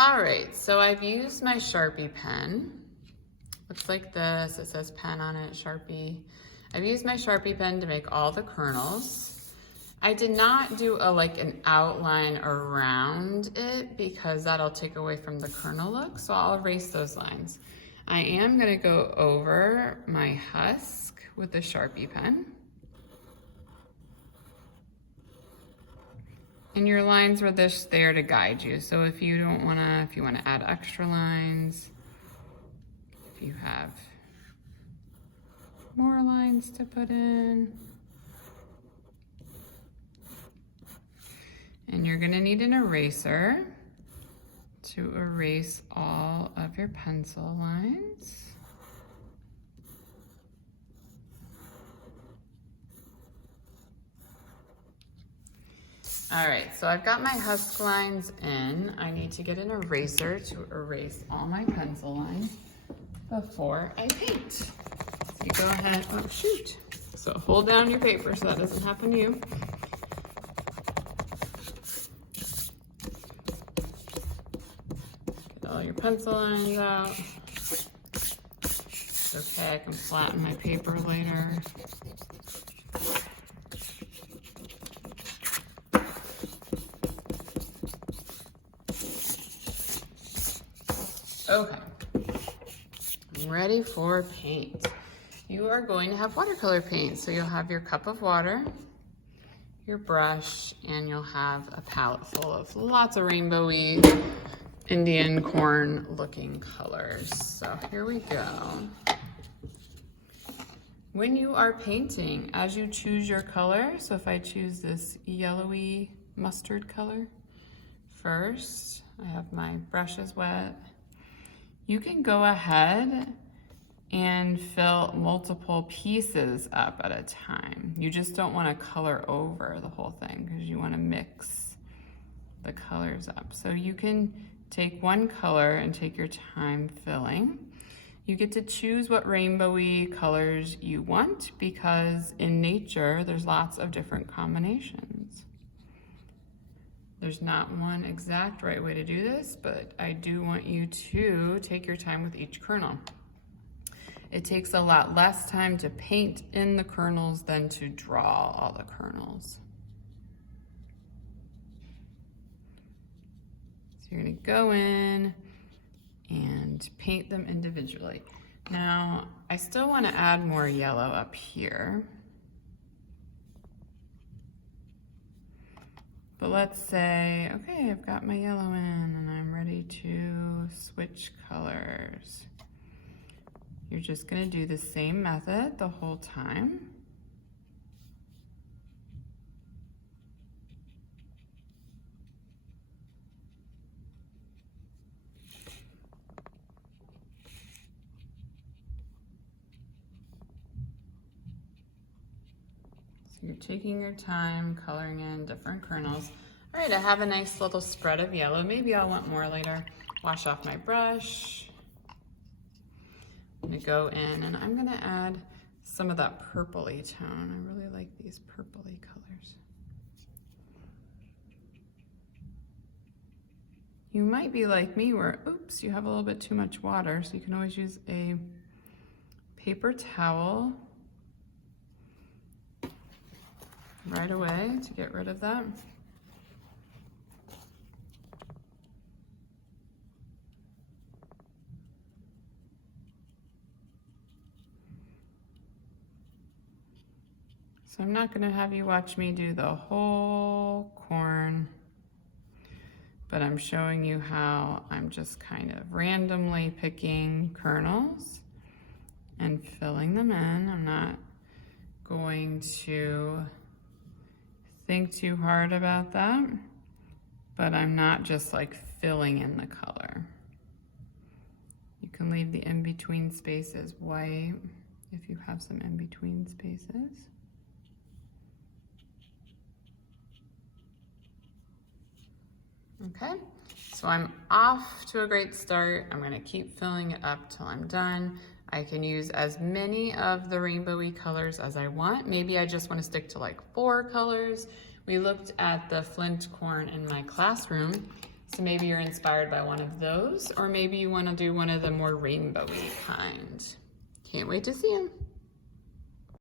All right, so I've used my Sharpie pen. Looks like this, it says pen on it, Sharpie. I've used my Sharpie pen to make all the kernels. I did not do an outline around it because that'll take away from the kernel look, so I'll erase those lines. I am gonna go over my husk with the Sharpie pen. And your lines were just there to guide you. So if you wanna add extra lines, if you have more lines to put in. And you're gonna need an eraser to erase all of your pencil lines. All right, so I've got my husk lines in. I need to get an eraser to erase all my pencil lines before I paint. So you go ahead, oh shoot. So hold down your paper so that doesn't happen to you. Get all your pencil lines out. It's okay, I can flatten my paper later. Okay, I'm ready for paint. You are going to have watercolor paint. So you'll have your cup of water, your brush, and you'll have a palette full of lots of rainbowy Indian corn looking colors. So here we go. When you are painting, as you choose your color, so if I choose this yellowy mustard color first, I have my brushes wet. You can go ahead and fill multiple pieces up at a time. You just don't want to color over the whole thing because you want to mix the colors up. So you can take one color and take your time filling. You get to choose what rainbowy colors you want because in nature, there's lots of different combinations. There's not one exact right way to do this, but I do want you to take your time with each kernel. It takes a lot less time to paint in the kernels than to draw all the kernels. So you're gonna go in and paint them individually. Now, I still wanna add more yellow up here. But let's say, okay, I've got my yellow in and I'm ready to switch colors. You're just gonna do the same method the whole time. You're taking your time, coloring in different kernels. All right, I have a nice little spread of yellow. Maybe I'll want more later. Wash off my brush. I'm gonna go in and I'm gonna add some of that purpley tone. I really like these purpley colors. You might be like me where, oops, you have a little bit too much water, so you can always use a paper towel right away to get rid of that. So I'm not gonna have you watch me do the whole corn, but I'm showing you how I'm just kind of randomly picking kernels and filling them in. I'm not going to think too hard about that, but I'm not just like filling in the color. You can leave the in-between spaces white if you have some in-between spaces. Okay, so I'm off to a great start. I'm gonna keep filling it up till I'm done. I can use as many of the rainbowy colors as I want. Maybe I just want to stick to like 4 colors. We looked at the Flint corn in my classroom. So maybe you're inspired by one of those, or maybe you want to do one of the more rainbowy kind. Can't wait to see them.